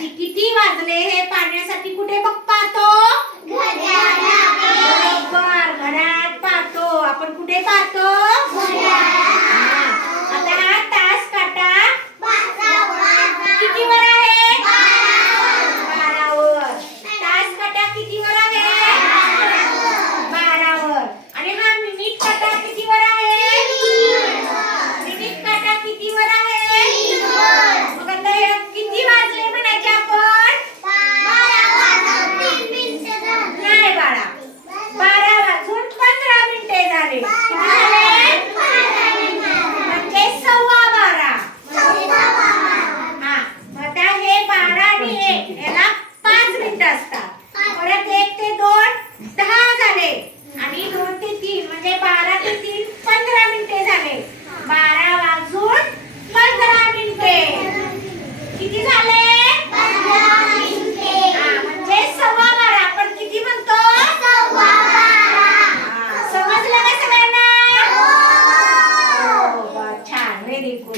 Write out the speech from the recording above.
पाहण्यासाठी किती वाजले हे पाहण्यासाठी कुठे पाहतो? बरोबर, घड्याळात पाहतो. आपण कुठे पाहतो? आता हा तास काटा कितीवर आहे? 12वर. तास काटा कितीवर आहे? 12वर. आणि हा मिनिट काटा कितीवर आहे? मिनिट काटा कितीवर आहे? मग आता हे किती वाजले म्हणायचे आपण? नाही बाळा, 12 वाजून 15 मिनिटे झाले. किती झाले? म्हणजे 12:15. हा, मग आता हे 12 आणि 1 याला 5 मिनिटं असतात. परत 1 ते 2 10 झाले आणि 2 ते 3 म्हणजे 12 ते 3 15 मिनिटे झाले. 12 वाजून 15 मिनिटे. किती झाले? 15 मिनिटे. हा, म्हणजे 12:15. आपण किती म्हणतो? 12:15. समजलं का सगळ्यांना? हो, छान, व्हेरी गुड.